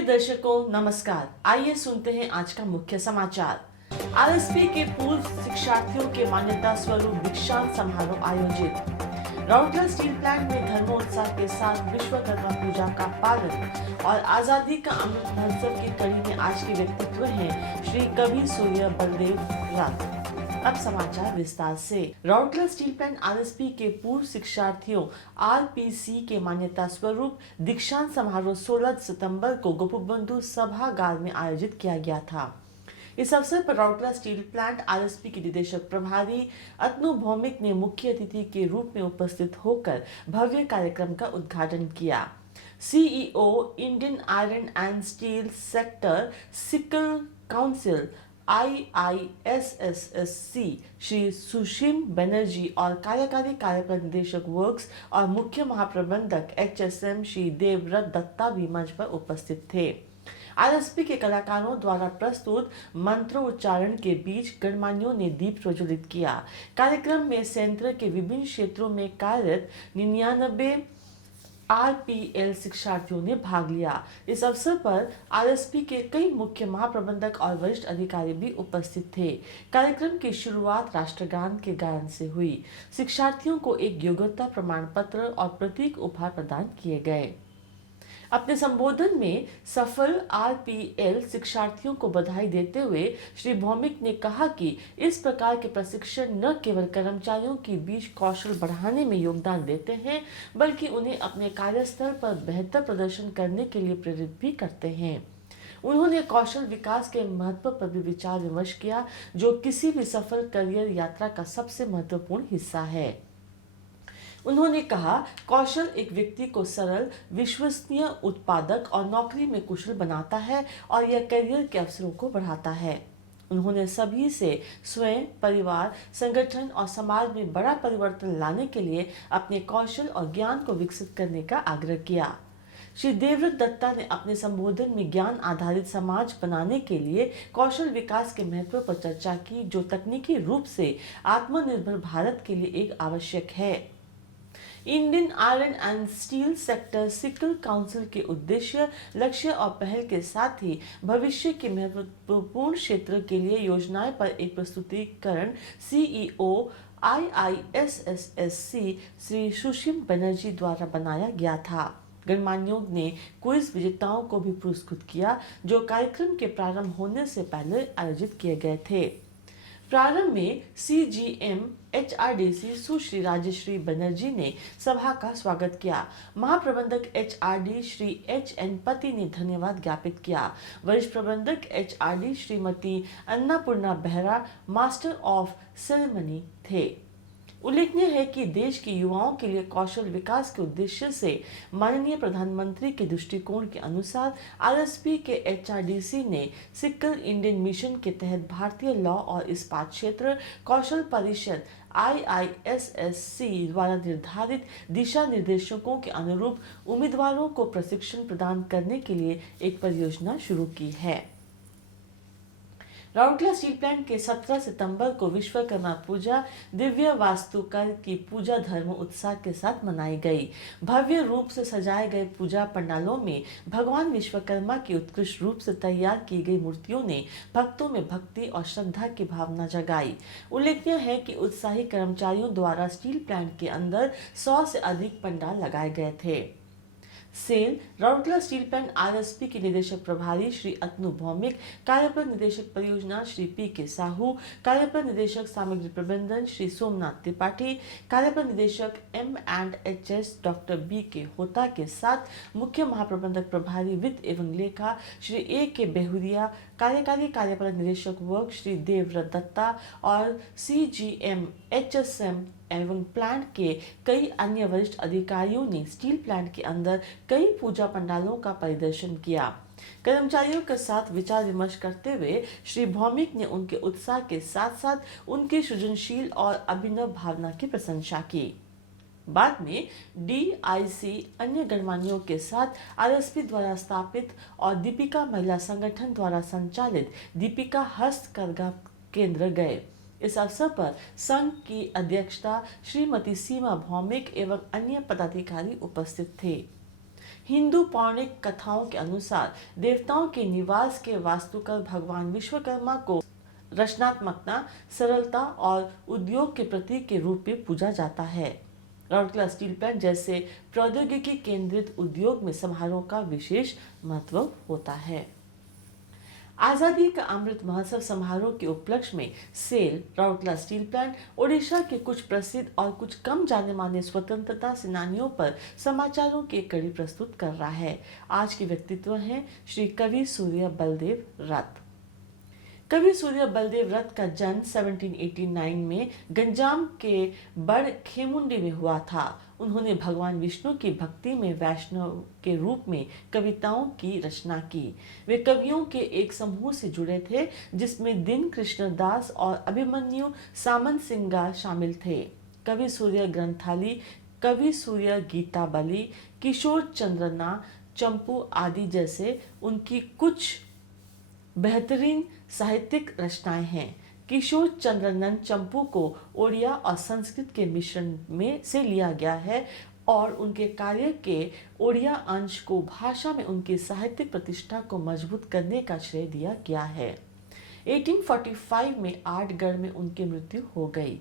प्रिय दर्शकों नमस्कार। आइए सुनते हैं आज का मुख्य समाचार। आरएसपी के पूर्व शिक्षार्थियों के मान्यता स्वरूप दीक्षांत समारोह आयोजित। राउरकेला स्टील प्लांट में धर्मोत्साह के साथ विश्वकर्मा पूजा का पालन और आजादी का अमृत महोत्सव की कड़ी में आज के व्यक्तित्व हैं श्री कवि सूर्य बलदेव रात। अब समाचार विस्तार से। राउरकेला स्टील प्लांट आरएसपी के पूर्व शिक्षार्थियों आरपीसी के मान्यता स्वरूप दीक्षांत समारोह 16 सितंबर को गोपबंधु सभागार में आयोजित किया गया था। इस अवसर पर राउरकेला स्टील प्लांट आरएसपी के निदेशक प्रभारी अतनु भौमिक ने मुख्य अतिथि के रूप में उपस्थित होकर भव्य कार्यक्रम का उद्घाटन किया। CEO Indian iron and steel sector skill council IISSSC Shri Sushil Banerjee और कार्यकारी कार्यपालक निदेशक वर्क्स और मुख्य महाप्रबंधक HSM श्री देवव्रत दत्ता भी मंच पर उपस्थित थे। आरएसपी के कलाकारों द्वारा प्रस्तुत मंत्रोच्चारण के बीच गणमान्यों ने दीप प्रज्वलित किया। कार्यक्रम में संयंत्र के विभिन्न क्षेत्रों में कार्यरत 99 आरपीएल शिक्षार्थियों ने भाग लिया। इस अवसर पर आरएसपी के कई मुख्य महाप्रबंधक और वरिष्ठ अधिकारी भी उपस्थित थे। कार्यक्रम की शुरुआत राष्ट्रगान के गायन से हुई। शिक्षार्थियों को एक योग्यता प्रमाण पत्र और प्रतीक उपहार प्रदान किए गए। अपने संबोधन में सफल आरपीएल शिक्षार्थियों को बधाई देते हुए श्री भौमिक ने कहा कि इस प्रकार के प्रशिक्षण न केवल कर्मचारियों के बीच कौशल बढ़ाने में योगदान देते हैं, बल्कि उन्हें अपने कार्यस्थल पर बेहतर प्रदर्शन करने के लिए प्रेरित भी करते हैं। उन्होंने कौशल विकास के महत्व पर भी विचार विमर्श किया, जो किसी भी सफल करियर यात्रा का सबसे महत्वपूर्ण हिस्सा है। उन्होंने कहा, कौशल एक व्यक्ति को सरल, विश्वसनीय, उत्पादक और नौकरी में कुशल बनाता है और यह करियर के अवसरों को बढ़ाता है। उन्होंने सभी से स्वयं, परिवार, संगठन और समाज में बड़ा परिवर्तन लाने के लिए अपने कौशल और ज्ञान को विकसित करने का आग्रह किया। श्री देवव्रत दत्ता ने अपने संबोधन में ज्ञान आधारित समाज बनाने के लिए कौशल विकास के महत्व पर चर्चा की, जो तकनीकी रूप से आत्मनिर्भर भारत के लिए एक आवश्यक है। Indian iron and steel sector skill council के उद्देश्य, लक्ष्य और पहल के साथ ही भविष्य के महत्वपूर्ण क्षेत्र के लिए योजनाएं पर एक प्रस्तुतिकरण सीईओ IISSSC श्री सुशील बनर्जी द्वारा बनाया गया था। गणमान्यों ने क्विज विजेताओं को भी पुरस्कृत किया, जो कार्यक्रम के प्रारंभ होने से पहले आयोजित किए गए थे। प्रारंभ में CGM HRDC सुश्री राजश्री बनर्जी ने सभा का स्वागत किया। महाप्रबंधक HRD श्री HN पति ने धन्यवाद ज्ञापित किया। वरिष्ठ प्रबंधक HRD Shrimati Annapurna Behera master of ceremony थे। उल्लेखनीय है कि देश के युवाओं के लिए कौशल विकास के उद्देश्य से माननीय प्रधानमंत्री के दृष्टिकोण के अनुसार आरएसपी के HRDC ने सिकल इंडियन मिशन के तहत भारतीय लॉ और इस्पात क्षेत्र कौशल परिषद IISSC द्वारा निर्धारित दिशा निर्देशों के अनुरूप उम्मीदवारों को प्रशिक्षण प्रदान करने के लिए एक परियोजना शुरू की है। राउरकेला स्टील प्लांट के 17 सितंबर को विश्वकर्मा पूजा दिव्य वास्तुकार की पूजा धर्म उत्साह के साथ मनाई गई। भव्य रूप से सजाए गए पूजा पंडालों में भगवान विश्वकर्मा की उत्कृष्ट रूप से तैयार की गई मूर्तियों ने भक्तों में भक्ति और श्रद्धा की भावना जगाई। उल्लेखनीय है कि उत्साही कर्मचारियों द्वारा स्टील प्लांट के अंदर 100 से अधिक पंडाल लगाए गए थे। SAIL Rourkela steel plant RSP के निदेशक प्रभारी श्री अतनु भौमिक, कार्यपालक निदेशक परियोजना श्री PK साहू, कार्यपालक निदेशक सामग्री प्रबंधन श्री सोमनाथ त्रिपाठी, कार्यपालक निदेशक M&HS डॉक्टर BK होता के साथ मुख्य महाप्रबंधक प्रभारी वित्त एवं लेखा श्री AK बेहुरिया, कार्यकारी कार्यपालक निदेशक वर्ग श्री देवव्रत दत्ता और CGM HSM एवं प्लांट के कई अन्य वरिष्ठ अधिकारियों ने स्टील प्लांट के अंदर कई पूजा पंडालों का परिदर्शन किया। कर्मचारियों के साथ विचार विमर्श करते हुए श्री भौमिक ने उनके उत्साह के साथ साथ उनकी सृजनशील और अभिनव भावना की प्रशंसा की। बाद में DIC अन्य गणमान्यों के साथ आरएसपी द्वारा स्थापित और दीपिका महिला संगठन द्वारा संचालित दीपिका हस्तकरघा केंद्र गए। इस अवसर पर संघ की अध्यक्षता श्रीमती सीमा भौमिक एवं अन्य पदाधिकारी उपस्थित थे। हिंदू पौराणिक कथाओं के अनुसार देवताओं के निवास के वास्तुकल भगवान विश्वकर्मा को रचनात्मकता, सरलता और उद्योग के प्रतीक के रूप में पूजा जाता है। राउरकेला स्टील प्लांट जैसे प्रौद्योगिकी केंद्रित उद्योग में समारोह का विशेष महत्व होता है। आजादी का अमृत महोत्सव समारोह के उपलक्ष्य में सेल राउरकेला स्टील प्लांट ओडिशा के कुछ प्रसिद्ध और कुछ कम जाने माने स्वतंत्रता सेनानियों पर समाचारों की एक कड़ी प्रस्तुत कर रहा है। आज के व्यक्तित्व हैं श्री कवि सूर्य बलदेव रथ। कवि सूर्य बलदेव रथ का जन्म 1789 में गंजाम के बड़ खेमुंडी में हुआ था। उन्होंने भगवान विष्णु की भक्ति में वैष्णव के रूप में कविताओं की रचना की। वे कवियों के एक समूह से जुड़े थे जिसमें दिन कृष्णदास और अभिमन्यु सामंत सिंगा शामिल थे। कवि सूर्य ग्रंथाली, कवि सूर्य गीताबली, किशोर चंद्रना, चंपू आदि जैसे उनकी कुछ बेहतरीन साहित्यिक रचनाएं हैं। किशोर चंद्रनन चंपू को ओडिया और संस्कृत के मिश्रण में से लिया गया है और उनके कार्य के ओडिया अंश को भाषा में उनकी साहित्यिक प्रतिष्ठा को मजबूत करने का श्रेय दिया गया है। 1845 में आठगढ़ में उनकी मृत्यु हो गई।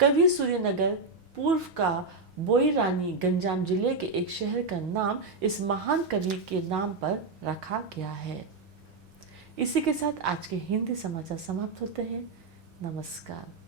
कवि सूर्यनगर पूर्व का बोईरानी गंजाम जिले के एक शहर का नाम इस महान कवि के नाम पर रखा गया है। इसी के साथ आज के हिंदी समाचार समाप्त होते हैं। नमस्कार।